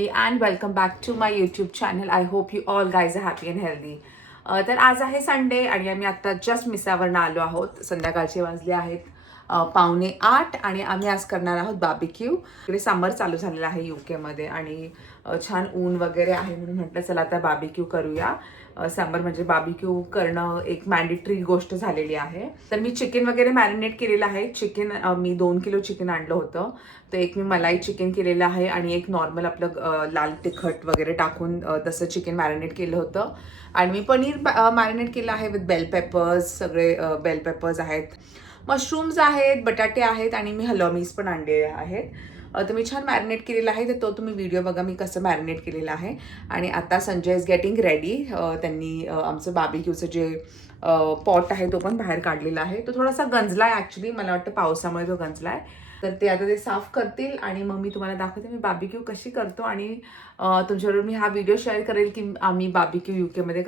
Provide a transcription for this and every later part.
everybody and welcome back to my YouTube channel. I hope you all guys are happy and healthy. तर आज आहे Sunday आणि आम्ही आता जस्ट मिसावरून आलो आहोत. संध्याकाळचे वाजले आहेत 7:45 आणि आम्ही आज करणार आहोत बार्बिक्यू. इकडे समर चालू झालेला आहे UK मध्ये आणि छान ऊन वगैरे आहे म्हणून म्हटलं चला आता बार्बिक्यू करूया. समर म्हणजे बार्बिक्यू करणं एक मॅन्डेटरी गोष्ट झालेली आहे. तर मी चिकन वगैरे मॅरिनेट केलेलं आहे. चिकन मी 2 किलो चिकन आणलं होतं. तर एक मी मलाई चिकन केलेलं आहे आणि एक नॉर्मल आपलं लाल तिखट वगैरे टाकून तसं चिकन मॅरिनेट केलं होतं. आणि मी पनीर मॅरिनेट केलं आहे विथ बेल पेपर्स. सगळे बेल पेपर्स आहेत, मशरूम्स आहेत, बटाटे आहेत आणि मी हलमीज पण आणलेले आहेत. तर मी छान मॅरिनेट केलेला आहे. तर तो तुम्ही व्हिडिओ बघा मी कसं मॅरिनेट केलेलं आहे. आणि आता संजय इज गेटिंग रेडी. त्यांनी आमचं बार्बिक्यूचं जे पॉट आहे तो पण बाहेर काढलेला आहे. तो थोडासा गंजला आहे ॲक्च्युली, मला वाटतं पावसामुळे तो गंजला आहे. तर ते आता ते साफ करतील आणि मग मी तुम्हाला दाखवते मी बार्बिक्यू कशी करतो. आणि तुमच्याबरोबर मी हा व्हिडिओ शेअर करेल की आम्ही बार्बिक्यू UK मध्ये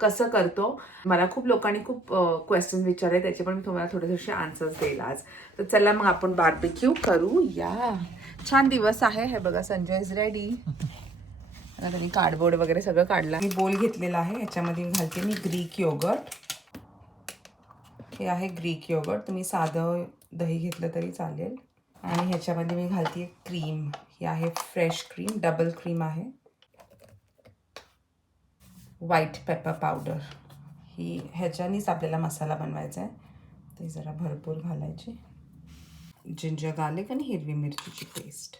कसं करतो. मला खूप लोकांनी खूप क्वेश्चन्स विचारले, त्याचे पण मी तुम्हाला थोडेसे आन्सर्स देईल आज. तर चला मग आपण बार्बिक्यू करूया. छान दिवस आहे. हे बघा संजय इज रेडी. त्यांनी कार्डबोर्ड वगैरे सगळं काढलं. मी बोल घेतलेला आहे, याच्यामध्ये घालते मी ग्रीक योगर्ट. हे आहे ग्रीक योगर्ट. तुम्ही साधं दही घेतलं तरी चालेल. आणि ह्याच्यामध्ये मी घालते क्रीम. ही आहे फ्रेश क्रीम, डबल क्रीम आहे. व्हाईट पेपर पावडर, ही ह्याच्यानीच आपल्याला मसाला बनवायचा आहे. ते जरा भरपूर घालायचे. जिंजर गार्लिक आणि हिरवी मिरचीची पेस्ट.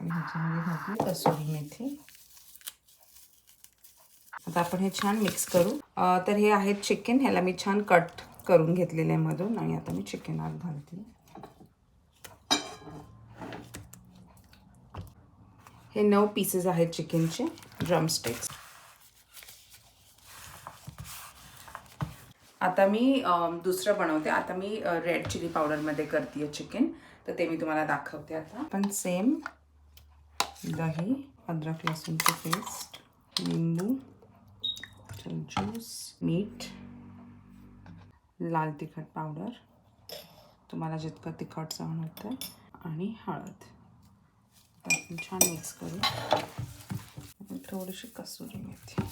आणि ह्याच्यामध्ये घातली कसुरी मेथी. आता आपण हे छान मिक्स करू. तर हे आहे चिकन. ह्याला मी छान कट करून घेतलेले आहे मधून आणि आता मी चिकन आत घालते. हे 9 पीसेस आहेत चिकनचे, ड्रमस्टिक्स. आता मी दुसरं बनवते. आता मी रेड चिली पावडरमध्ये करते चिकन. तर ते मी तुम्हाला दाखवते. आता पण सेम दही, अद्रक लसूणची पेस्ट, लिंबू, ज्यूस, मीठ, लाल तिखट पावडर तुम्हाला जितकं तिखट सहन होतं आणि हळद. तर आपण छान मिक्स करू. थोडीशी कसुरी मेथी.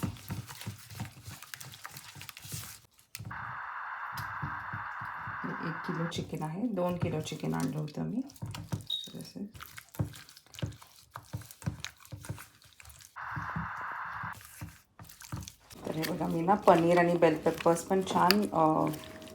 1 किलो चिकन आहे. 2 किलो चिकन आणलं होतं मी. तर हे बघा मी ना पनीर आणि बेल पेपर्स पण छान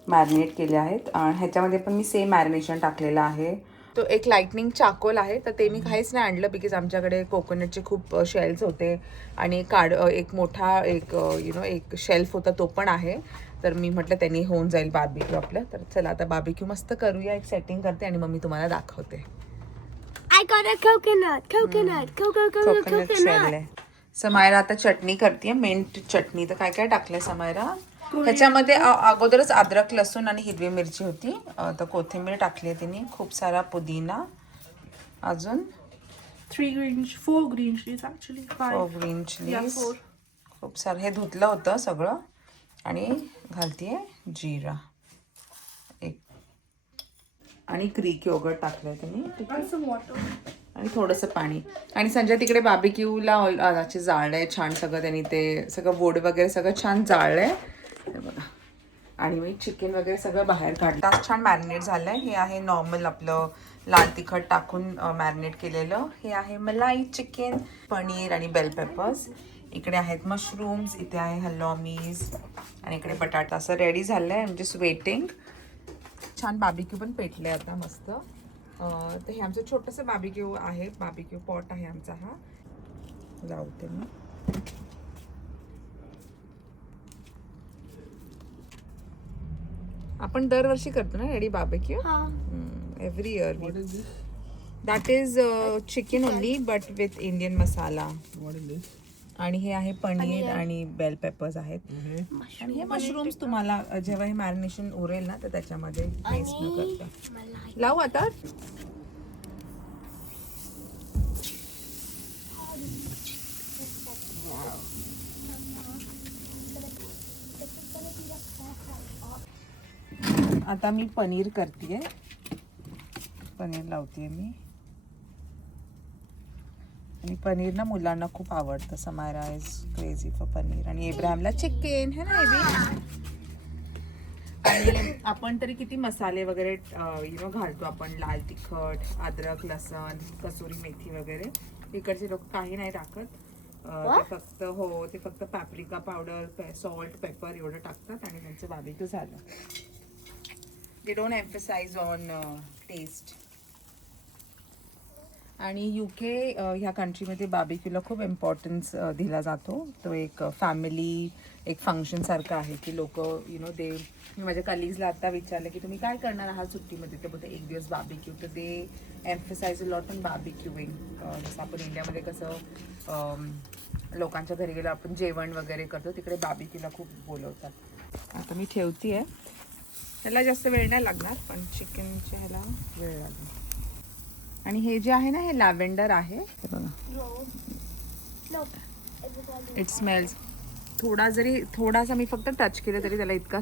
मॅरिनेट केले आहेत. ह्याच्यामध्ये पण मी सेम मॅरिनेशन टाकलेलं आहे. तो एक लाइटनिंग चाकोल आहे. तर ते मी काहीच नाही आणलं बिकॉज आमच्याकडे कोकोनटचे खूप शेल्स होते आणि एक मोठा एक शेल्फ होता तो पण आहे. तर मी म्हटलं त्यांनी होऊन जाईल बार्बिक्यू आपलं. तर चला आता बार्बिक्यू मस्त करूया. एक सेटिंग करते आणि मग मी तुम्हाला दाखवते. I got a coconut. Shell. Samaira आता चटणी करते, मिंट चटणी. तर काय काय टाकलंय समायरा ह्याच्यामध्ये? अगोदरच अद्रक लसूण आणि हिरवी मिरची होती. तर कोथिंबीर टाकली आहे तिने, खूप सारा पुदिना, अजून 4 green chilies actually. 4 green chillies, 4. खूप सारं. हे धुतलं होतं सगळं. आणि घालतीये जिरा एक आणि ग्रीक योगर्ट टाकलंय तिने. And some water. आणि थोडंसं पाणी. आणि संजय तिकडे बार्बिक्यूला जाळलंय छान सगळं. त्यांनी ते सगळं वूड वगैरे सगळं छान जाळलंय. हे बघा. आणि मी चिकन वगैरे सगळं बाहेर काढलं. छान मॅरिनेट झालंय. हे आहे नॉर्मल आपलं लाल तिखट टाकून मॅरिनेट केलेलं. हे आहे मलाई चिकन, पनीर आणि बेल पेपर्स. इकडे आहेत मशरूम्स, इथे आहे हलमीज आणि इकडे बटाटा. असं रेडी झालंय म्हणजे स्वेटिंग. छान बार्बिक्यू पण पेटले आता मस्त. तर हे आमचं छोटंसं बार्बिक्यू आहे. बार्बिक्यू पॉट आहे आमचा हा. लावते मी. आपण दरवर्षी करतो ना ready barbecue. Every year. That is chicken only but with Indian masala. आणि हे आहे पनीर आणि बेल पेपर्स आहेत. आणि हे मशरूम्स तुम्हाला जेव्हा हे मॅरिनेशन उरेल ना तर त्याच्यामध्ये वेस्ट न करता लावू. आता आता मी पनीर करते. पनीर लावते मी. आणि पनीर ना मुलांना खूप आवडतं. Samaira is crazy for paneer आणि इब्राहिमला चिकन है ना एबी. आणि आपण तरी किती मसाले वगैरे घालतो आपण, लाल तिखट, अद्रक, लसण, कसुरी मेथी वगैरे. इकडचे लोक काही नाही टाकत. ते फक्त पॅप्रिका पावडर, सॉल्ट, पेपर एवढं टाकतात आणि त्यांचं बार्बेक्यू झालं. They don't emphasise on taste. आणि UK ह्या कंट्रीमध्ये बार्बेक्यूला खूप इम्पॉर्टन्स दिला जातो. तो एक फॅमिली एक फंक्शन सारखं आहे की लोक दे. मी माझ्या कलिग्सला आता विचारलं की तुम्ही काय करणार आहात सुट्टीमध्ये, ते बोलते एक दिवस बार्बेक्यू. तर दे एम्फसाइज अ लॉट ऑन बार्बेक्यूइंग. जसं आपण इंडियामध्ये कसं लोकांच्या घरी गेलो आपण जेवण वगैरे करतो, तिकडे बार्बेक्यूला खूप बोलवतात. आता मी ठेवते आहे. त्याला जास्त वेळ नाही लागणार, पण चिकनच्या ह्याला वेळ लागेल. आणि हे जे आहे ना हे लॅव्हेंडर आहे, हे बघा. It smells. थोडासा मी फक्त टच केलं तरी त्याला इतका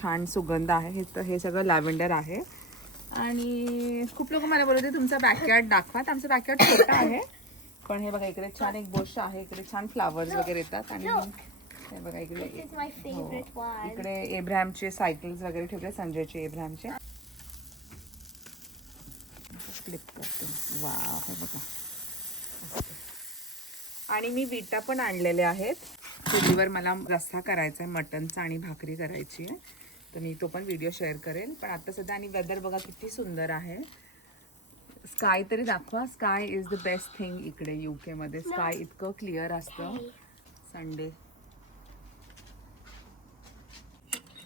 छान सुगंध आहे. हे सगळं लॅव्हेंडर आहे. आणि खूप लोक मला बोलवते तुमचा बॅकयार्ड दाखवा. तर आमचं बॅकयार्ड छोटं आहे, पण हे बघा इकडे छान एक बुश आहे. इकडे छान फ्लावर्स वगैरे येतात. आणि हे बघा इकडे इब्राहिमचे सायकल्स वगैरे ठेवले, संजयचे, इब्राहिमचे. क्लिप करते. वाव, हे बघा. आणि मी विटा पण आणलेले आहेत. चुलीवर मला रस्सा करायचा आहे मटनचा आणि भाकरी करायची आहे, तर मी तो पण व्हिडिओ शेअर करेल. पण आता सध्या आणि वेदर बघा किती सुंदर आहे. स्काय तरी दाखवा. Sky is the best thing इकडे UK मध्ये. स्काय इतकं क्लिअर असतं संडे.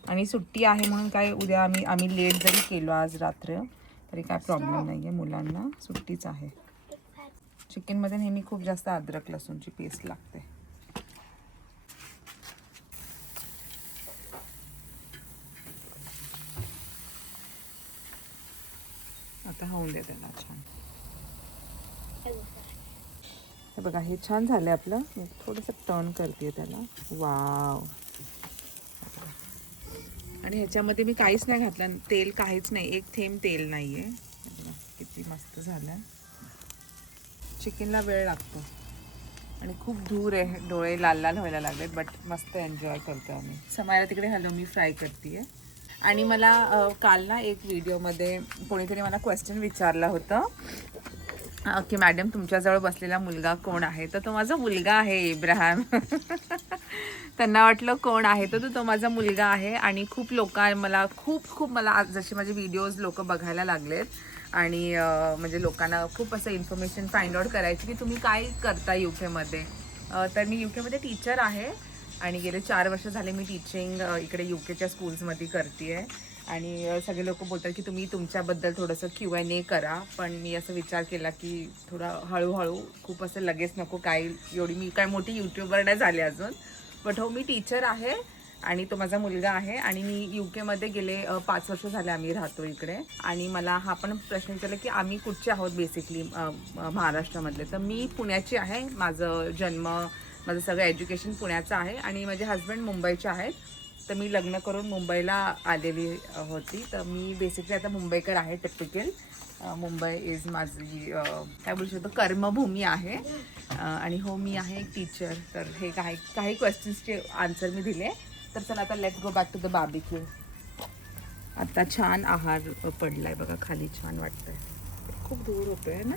आणि सुट्टी आहे म्हणून काय उद्या आम्ही लेट जरी केलो आज रात्र तरी काय प्रॉब्लेम नाही आहे. मुलांना सुट्टीच आहे. चिकनमध्ये नेहमी खूप जास्त अद्रक लसूणची पेस्ट लागते. आता होऊन दे त्याला छान. हे बघा हे छान झालंय आपलं. थोडंसं टर्न करते त्याला. वाव. आणि ह्याच्यामध्ये मी काहीच नाही घातलं, तेल काहीच नाही, एक थेंब तेल नाही आहे. किती मस्त झालं. चिकनला वेळ लागतो आणि खूप दूर आहे. डोळे लाल लाल व्हायला लागलेत, बट मस्त एन्जॉय करतो आम्ही. समायला तिकडे हलव फ्राय करते आहे. आणि मला काल ना एक व्हिडिओमध्ये कोणीतरी मला क्वेश्चन विचारलं होतं की मॅडम तुमच्याजवळ बसलेला मुलगा कोण आहे. तर तो माझा मुलगा आहे इब्राहिम. त्यांना वाटलं कोण आहे, तर तो माझा मुलगा आहे. आणि खूप लोक मला खूप मला जसे माझे व्हिडिओज लोक बघायला लागलेत. आणि म्हणजे लोकांना खूप असं इन्फॉर्मेशन फाइंड आउट करायची की तुम्ही काय करता UK मध्ये. तर मी UK मध्ये टीचर आहे आणि गेले 4 वर्ष झाले मी टीचिंग इकडे UKच्या स्कूल्समध्ये करते आहे. आणि सगळे लोक बोलतात की तुम्ही तुमच्याबद्दल थोडंसं Q&A करा. पण मी असं विचार केला की थोडं हळूहळू, खूप असं लगेच नको. एवढी मी काय मोठी यूट्यूबर नाही झाले अजून. बट हो, मी टीचर आहे आणि तो माझा मुलगा आहे. आणि मी UK मध्ये गेले 5 वर्ष झाले आम्ही राहतो इकडे. आणि मला हा पण प्रश्न विचारला की आम्ही कुठचे आहोत बेसिकली महाराष्ट्रामधले. तर मी पुण्याची आहे. माझं सगळं एज्युकेशन पुण्याचं आहे. आणि माझे हस्बंड मुंबईचे आहेत. तर मी लग्न करून मुंबईला आलेली होती. तर मी बेसिकली आता मुंबईकर आहे. टिपिकल मुंबई इज माझी काय बोलू शकतो कर्मभूमी आहे. आणि हो, मी आहे एक टीचर. तर हे काही क्वेश्चन्सचे आन्सर मी दिले. तर चला आता let's go back to the barbecue. आता छान आहार पडलाय बघा खाली, छान वाटतंय. खूप दूर होतोय ना.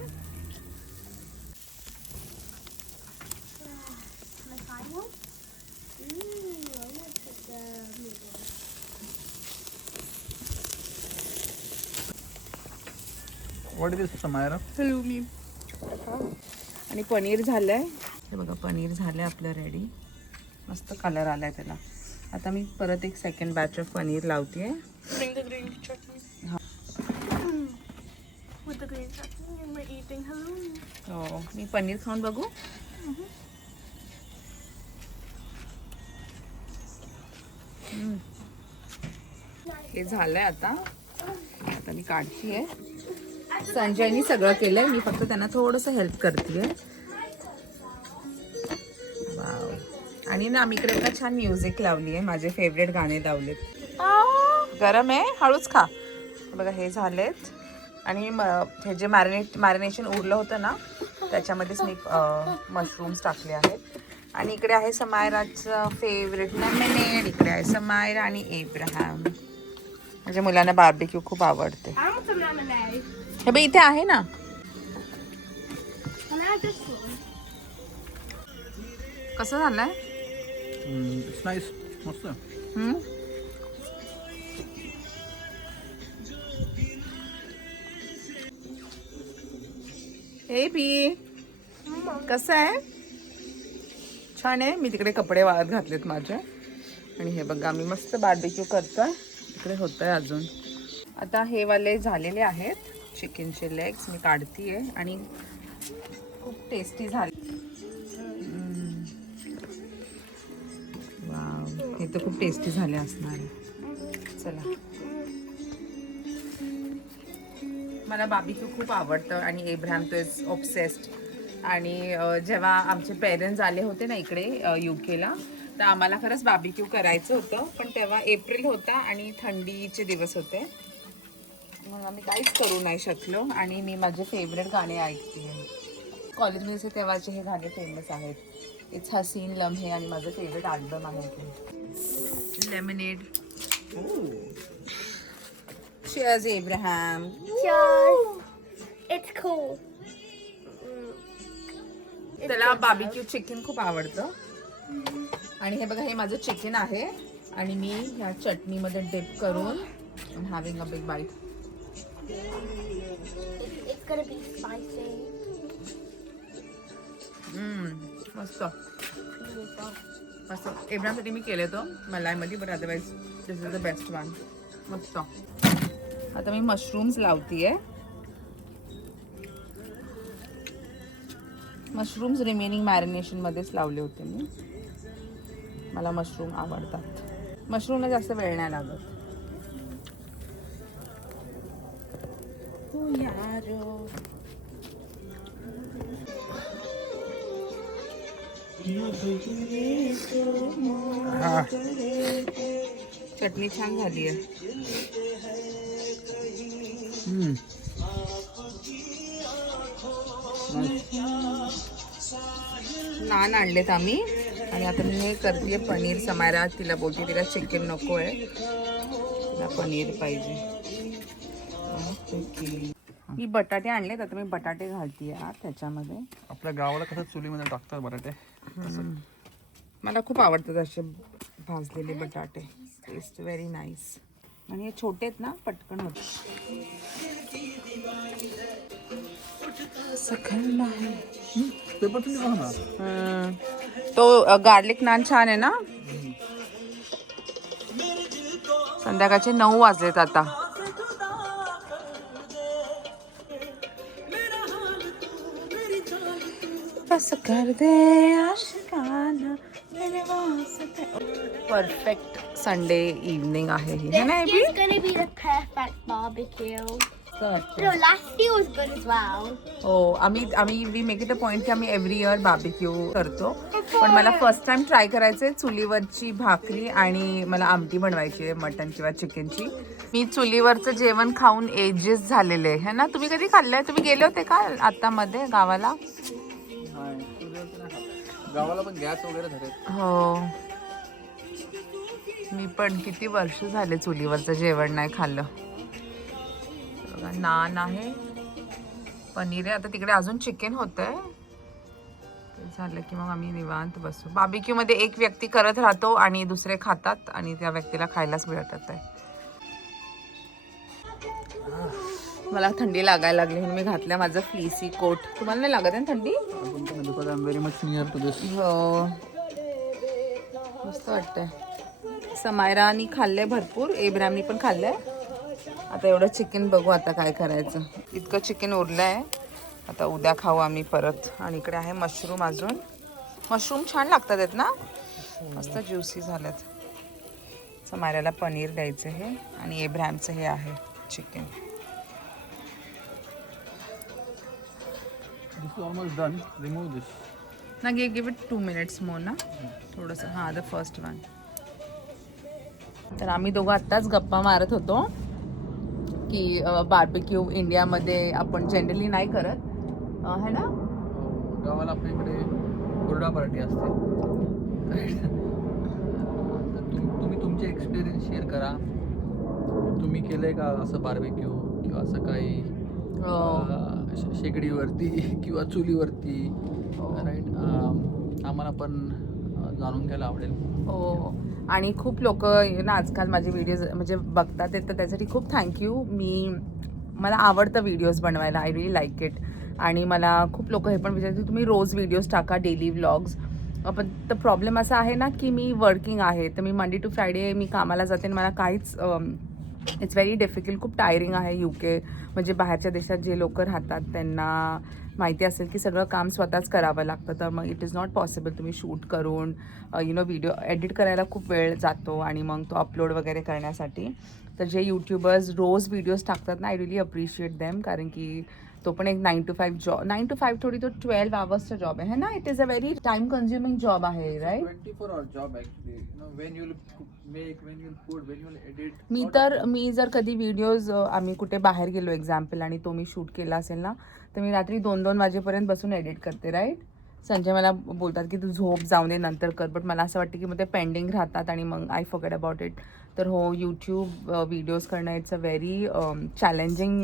What is this, Samira? Halloumi. आणि पनीर झालंय. हे बघा पनीर झालंय आपलं रेडी. मस्त कलर आलाय त्याला. आता मी परत एक सेकंड बॅच ऑफ पनीर लावते. Bring the green chutney. With the green chutney and we're eating halloumi. हो, मी पनीर खाऊन बघू. हे झालंय आता मी काढतीये. संजयनी सगळं केलंय, मी फक्त त्यांना थोडंसं हेल्प करतेय. वाव. आणि ना आम्ही इकडे एका छान म्युझिक लावली आहे. माझे फेवरेट गाणे लावलेत. गरम आहे, हळूच खा. बघा हे झालेत. आणि हे जे मॅरिनेशन उरलं होतं ना त्याच्यामध्येच मी मशरूम्स टाकले आहेत. आणि इकडे आहे समायराचं फेवरेट लेमनेड. इकडे आहे समायरा आणि एब्राहम. माझ्या मुलांना बार्बिक्यू खूप आवडते. I want some lemonade. हे बघ इथे आहे ना. Can I have this one? कसं झालंय? It's nice. मस्त. हे बी कसं आहे? छान आहे. मी तिकडे कपडे वाळत घातलेत माझे. आणि हे बघा मी मस्त बार्बिक्यू करतोय. इकडे होतंय अजून. आता हे वाले झालेले आहेत चिकनचे लेग्स. मी काढतीये आणि खूप टेस्टी झाले. वाव, हे तर खूप टेस्टी झाले असणार आहे. चला, मला बार्बिक्यू खूप आवडतं आणि एब्राहम तो इज ऑब्सेस्ड. आणि जेव्हा आमचे पेरेंट्स आले होते ना इकडे UK ला, तर आम्हाला खरंच बार्बिक्यू करायचं होतं. पण तेव्हा एप्रिल होता आणि थंडीचे दिवस होते, मग आम्ही काहीच करू नाही शकलो. आणि मी माझे फेवरेट गाणे ऐकते. कॉलेजमध्ये तेव्हाचे हे गाणे फेमस आहेत. इट्स हसीन लम्हे आणि माझं फेवरेट अल्बम आहे ते lemonade. Cheers, Abraham. Cheers. It's cool. त्याला बार्बिक्यू चिकन खूप आवडतं. आणि हे बघा, हे माझं चिकन आहे आणि मी ह्या चटणीमध्ये डिप करून having a big bite. It's gonna be spicy. मस्त मस्त. एब्राहमसाठी मी केले तो मलाईमध्ये, but otherwise this is the best one. मस्त. आता मी मशरूम्स लावतीये. मशरूम्स रिमेनिंग मॅरिनेशनमध्येच लावले होते मी. मला मशरूम आवडतात. मशरूमला जास्त वेळ नाही लागत. चटणी छान झाली आहे. नान आणलेत आम्ही. आणि आता मी हे करते पनीर. समायरा तिला बोलते तिला चिकन नको आहे, तिला पनीर पाहिजे. मी बटाटे आणलेत. आता मी बटाटे घालते त्याच्यामध्ये. आपल्या गावाला कसं चुलीमध्ये टाकतात बटाटे. मला खूप आवडतात असे भाजलेले बटाटे. Taste very nice. आणि हे छोटे आहेत ना, पटकन होते. पेपर तुम्ही बघा ना. तो गार्लिक नान छान आहे ना. संध्याकाळचे 9 वाजलेत आता. परफेक्ट संडे इव्हनिंग आहे ही, है ना AB? This is gonna be the perfect barbecue. No, last year was good as well. हो, आम्ही we make it a point की आम्ही एव्हरी इयर बार्बिक्यू करतो. पण मला फर्स्ट टाइम ट्राय करायचंय चुलीवरची भाकरी आणि मला आमटी बनवायची आहे मटन किंवा चिकनची. मी चुलीवरचं जेवण खाऊन एजेस झालेले आहे ना. तुम्ही कधी खाल्लंय? तुम्ही गेले होते का आता मध्ये गावाला? गावाला पण गॅस वगैरे झाले. हो, मी पण किती वर्ष झाले चुलीवरचं जेवण नाही खाल्लं. बघा, नान आहे, पनीर आहे. आता तिकडे अजून चिकन होतंय. ते झालं की मग आम्ही निवांत बसू. बार्बिक्यू मध्ये एक व्यक्ती करत राहतो आणि दुसरे खातात आणि त्या व्यक्तीला खायलाच मिळत आहे. मला थंडी लागायला लागली म्हणून मी घातलं माझं फ्लीसी कोट. तुम्हाला नाही लागत आहे थंडी? व्हेरी मच नियर टू दिस. हो, मस्त वाटतंय. समायरानी खाल्लंय भरपूर, एब्राहमनी पण खाल्लंय. आता एवढं चिकन बघू आता काय करायचं. इतकं चिकन उरलंय. आता उद्या खाऊ आम्ही परत. आणि इकडे आहे मशरूम. अजून मशरूम छान लागतात आहेत ना, मस्त ज्युसी झाल्यात. समायराला पनीर द्यायचं हे आणि एब्राहमचं हे आहे chicken. This is almost done. Remove this. ना गिव इट 2 minutes मोर ना थोडंसं. हां, द फर्स्ट वन. तर आम्ही दोघं आत्ताच गप्पा मारत होतो की बार्बिक्यू इंडियामध्ये आपण जनरली नाही करत, है ना. गावाला आपल्या इकडे हुरडा पार्टी असते. तुम्ही तुमचे एक्सपिरियन्स शेअर करा. तुम्ही केलंय का असं बार्बेक्यू किंवा असं काही शेगडीवरती किंवा चुलीवरती, राईट? आम्हाला पण जाणून घ्यायला आवडेल. हो, आणि खूप लोक ना आजकाल माझे व्हिडिओज म्हणजे बघतात तर त्यासाठी खूप थँक्यू. मला आवडतं व्हिडिओज बनवायला, आय रिली लाईक इट. आणि मला खूप लोक हे पण विचारतात तुम्ही रोज व्हिडिओज टाका, डेली व्लॉग्स. पण तर प्रॉब्लेम असा आहे ना की मी वर्किंग आहे, तर मी मंडे टू फ्रायडे मी कामाला जाते आणि मला काहीच इट्स व्हेरी डिफिकल्ट, खूप टायरिंग आहे. UK म्हणजे बाहेरच्या देशात जे लोक राहतात त्यांना माहिती असेल की सगळं काम स्वतःच करावं लागतं, तर मग इट इज नॉट पॉसिबल तुम्ही शूट करून व्हिडिओ एडिट करायला खूप वेळ जातो आणि मग तो अपलोड वगैरे करण्यासाठी. तर जे यूट्यूबर्स रोज व्हिडिओज टाकतात ना, आय रिली अप्रिशिएट देम, कारण की तो पण एक 9 to 5 जॉब, 9 to 5 थोडी तो 12 आवर्सचा जॉब आहे ना. It is a very time consuming job आहे, right? 24 hour job actually. When you'll make, when you'll put, when you'll edit. मी जर कधी व्हिडिओज आम्ही कुठे बाहेर गेलो एक्झाम्पल आणि तो मी शूट केला असेल ना, तर मी रात्री 2-2 वाजेपर्यंत बसून एडिट करते, राईट? संजय मला बोलतात की तू झोप, जाऊ दे नंतर कर, बट मला असं वाटतं की मग ते पेंडिंग राहतात आणि मग आय फॉरगेट अबाउट इट. तर हो, यूट्यूब व्हिडिओज करणं it's a very challenging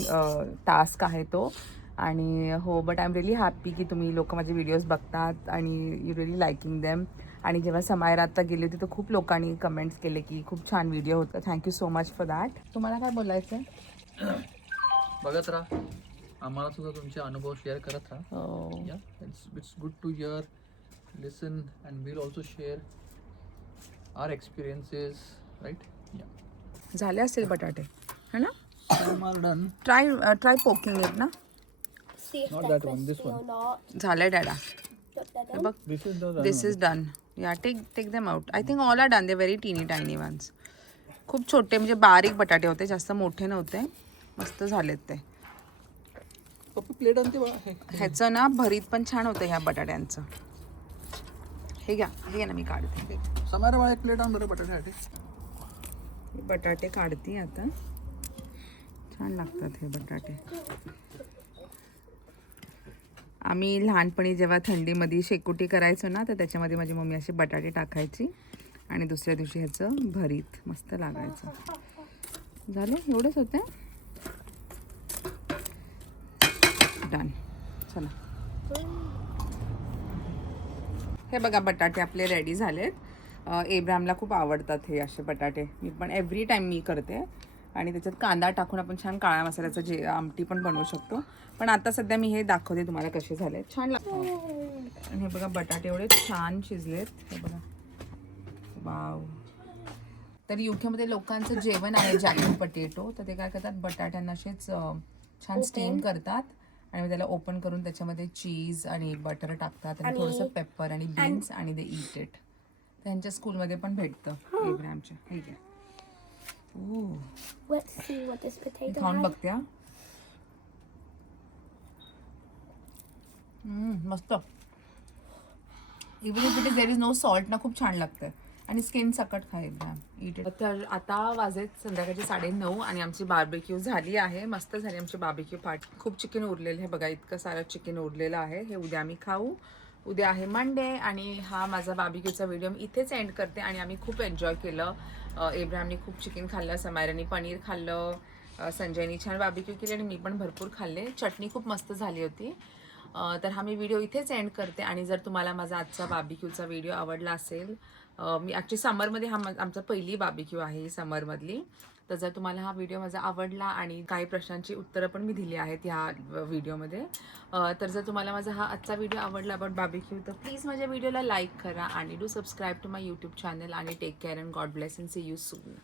task आहे तो. आणि हो, but I am really happy की तुम्ही लोक माझे व्हिडिओज बघतात आणि यू रिली लाईकिंग देम. आणि जेव्हा समायरा आता गेली होती तर खूप लोकांनी कमेंट्स केले की खूप छान व्हिडिओ होता. Thank you so much for that. तुम्हाला काय बोलायचं आहे? बघत राहा, आम्हाला सुद्धा तुमचे अनुभव शेअर करत राहा. हो. It's good to hear, listen, and we'll also share our experiences, right? Yeah. झाले असतील बटाटे, है ना? Some are done. Try poking it ना. See if Not they're that one, this crispy one. or not. झालंय डॅडा. Put that हे in. बघ, This is the this is done. या take them out. I think all are done. They very tiny ones. खूप छोटे म्हणजे बारीक बटाटे होते, जास्त मोठे नव्हते. मस्त झालेत ते. पप्पी प्लेट आणते बघा. ह्याचं ना भरीत पण छान होतं ह्या बटाट्यांचं. हे घ्या ना, मी काढते. समारा मला एक प्लेट आण बरं बटाट्यासाठी. बटाटे काढते आता. छान लागतात हे बटाटे. आम्ही लहानपणी जेव्हा थंडीमध्ये शेकोटी करायचो ना, तर त्याच्यामध्ये माझी मम्मी असे बटाटे टाकायची आणि दुसऱ्या दिवशी ह्याचं भरीत मस्त लागायचं. झालं, एवढंच होतं. डन. चला, हे बघा बटाटे आपले रेडी झालेत. एब्रामला खूप आवडतात हे असे बटाटे. मी पण एव्हरी टाईम मी करते आणि त्याच्यात कांदा टाकून आपण छान काळ्या मसाल्याचं आमटी पण बनवू शकतो. पण आता सध्या मी हे दाखवते तुम्हाला कसे झाले. छान लागतात. आणि हे बघा बटाटे एवढे छान शिजलेत. हे बघा, वाव. तर युकेमध्ये लोकांचं जेवण आहे जॅकफ्रूट पोटॅटो. तर ते काय करतात, बटाट्यांना असेच छान स्टीम करतात आणि मग त्याला ओपन करून त्याच्यामध्ये चीज आणि बटर टाकतात आणि थोडंसं पेपर आणि बीन्स आणि दे ईट इट. त्यांच्या स्कूलमध्ये पण भेटतं एब्रामच्या. हे घ्या. Let's see what this potato खाऊन has. बघते. मस्त. Even if it is there is no salt ना, खूप छान लागतं आणि स्किन सकट खाईल. इट. तर आता वाजत संध्याकाळचे 9:30 आणि आमची बार्बेक्यू झाली आहे. मस्त झाली आमची बार्बेक्यू पार्टी. खूप चिकन उरलेलं आहे बघा, इतकं सारं चिकन उरलेलं आहे. हे उद्या आम्ही खाऊ. उद्या आहे मंडे आणि हा माझा बार्बेक्यूचा व्हिडिओ मी इथेच एंड करते. आणि आम्ही खूप एन्जॉय केलं. एब्रामने खूप चिकन खाल्लं, समायराने पनीर खाल्लं, संजयनी छान बार्बेक्यू केली आणि मी पण भरपूर खाल्ले. चटणी खूप मस्त झाली होती. तर हा मी व्हिडिओ इथेच एंड करते. आणि जर तुम्हाला माझा आजचा बार्बेक्यूचा व्हिडिओ आवडला असेल, मी ॲक्च्युली समरमध्ये आमचा पहिली बार्बेक्यू आहे ही समरमधली. तर जर तुम्हाला हा व्हिडिओ माझा आवडला आणि काही प्रश्नांची उत्तरं पण मी दिली आहेत ह्या व्हिडिओमध्ये, तर जर तुम्हाला माझा हा आजचा व्हिडिओ आवडला अबाउट बार्बेक्यू, तर प्लीज माझ्या व्हिडिओला लाईक करा आणि do subscribe to my YouTube channel. आणि take care and God bless and see you soon.